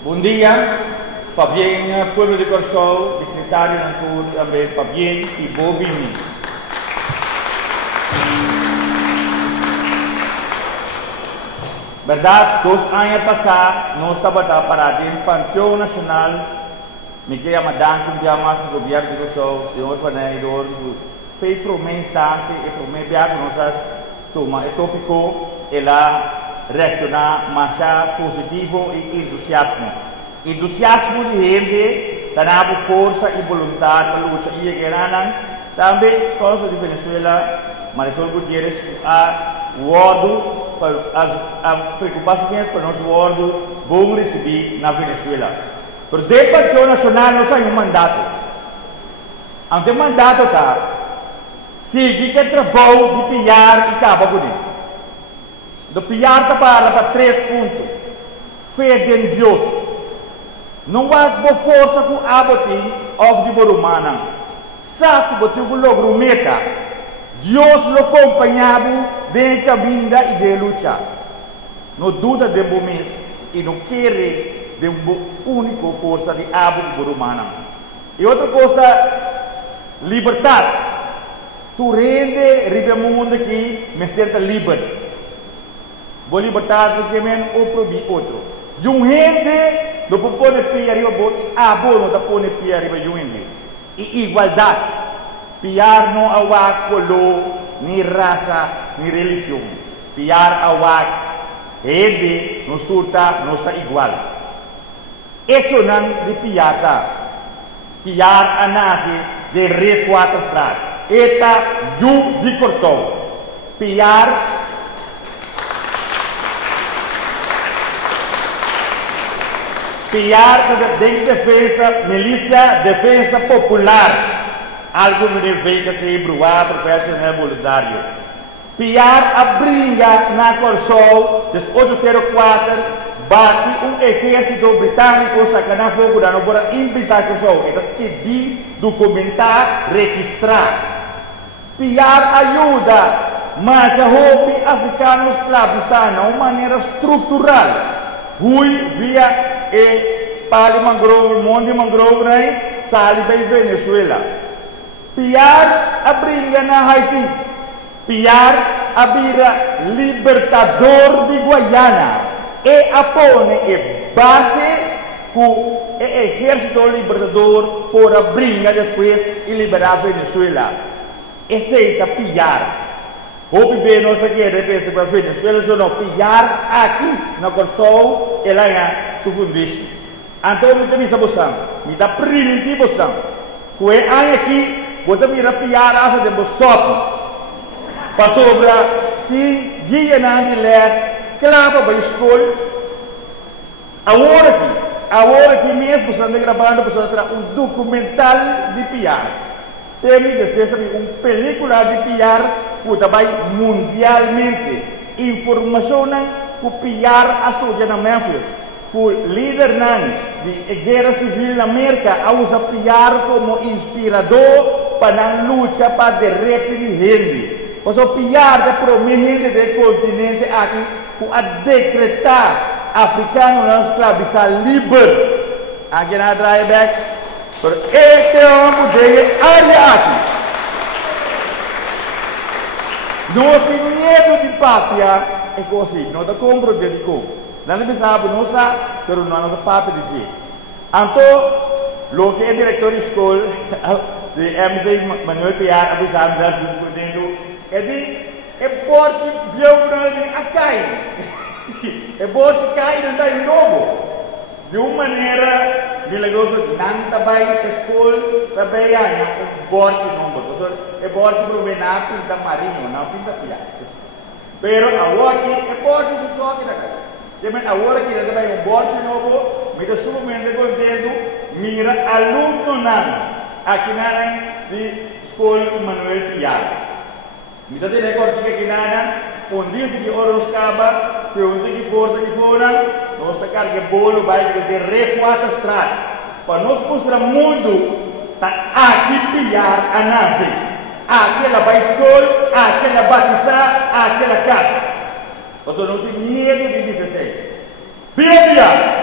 Bom dia, para bem, povo de Corsol, secretário Natur, também para bem e bom bem. Verdade, 2 anos passados, nós estávamos parados em Panteão Nacional. Me queria mandar com o mais do governo de Corsol, senhor Fanedor, fez promessa tanto e promessa que nós toma e tópico e lá reaccionar mais positivo e entusiasmo. Entusiasmo de gente, tanto força e vontade para lutar e guerra. Também, causa de Venezuela, Marisol Gutierrez, a wordo a preocupações para nós wordo bom receber na Venezuela. Pero de Partido Nacional nós temos mandato. Ante mandato está, seguir que trabalho de pilhar e acaba com ele. Do pilhar para 3 pontos. Fé em Deus. Não há boa força com a botim of de borumana. Saco botiu com logro meta. Deus lo acompanhava de caminho e de luta. Não duda de bom mês e não quer de uma única força de abo borumana. E outra coisa, liberdade. Tu rende ribe mundo aqui, mestre da liberdade. Boa liberdade porque men outro. De um rende não pode pôr arriba e abo não pode pôr arriba de um rende. E igualdade. Piar não há color, nem raça, nem religião. Piar há rende, não está igual. Hecho não de piar tá. Piar a nasce de refuata estrada. Eta ju de Corsol. Piar de defesa, milícia, defesa popular. Algo me veio se bruar profissional voluntário. Piar a brinca na Corsol, 804, bate exército britânico, sacana fogo da para invitar a Corsol. Eles que de documentar, registrar. Piar ajuda, mas a roupa africana escravizada de uma maneira estrutural. Rui via Pali Mangrove, Monte Mangrove, sali para Venezuela. Piar a brinca na Haiti. Piar a vira libertador de Guayana. E apone e base com o exército libertador por a brinca depois e liberar Venezuela. Esse é piar. O bebê nós aqui é repente para Venezuela, só não piar aqui na Corsol e lá na Sufundisha. Então, me tem essa bolsa, me dá primitivo bolsa. Que é aqui, vou mira piar asa de bolsa. Passou para tem dia na de les, clava para a escola. Agora aqui mesmo, você está gravando, você está documental de piar. Semi depois também película de piar, que também mundialmente. Informação que piar a estudar na Memphis. O líder de guerra civil na América usa piar como inspirador para a luta para direitos de gente. Porque o piar da promessa do continente aqui a decretar africano na escravidão livre. Aqui na drawback, por este homem de área aqui. Nós temos medo de pátria, é assim, não está compro de como. Não sabe, não sabe, mas não há papel de dizer. Então, o que é diretor de escola, de MC Manuel Piar, a pessoa que está dentro, é de porte biográfico a cair. É porte cair não está novo. De uma maneira milagrosa, não também a escola também há porte novo. É porte para pinta marinho, não pinta piar. Pero agora aqui é porte só aqui na casa. Agora que também bolso novo, me estou sumamente contente, mira aluno aqui na de escola Manuel Piar. Me estou tendo recorde aqui onde diz que horas acaba, pergunta que força que fora, nós está carregando bolo, vai de refuata estrada. Para nós mostrar mundo, tá aqui Piar a nascer. Aquela vai escola, aquela batizar, aquela casa. Nós temos medo de 16. Bíblia!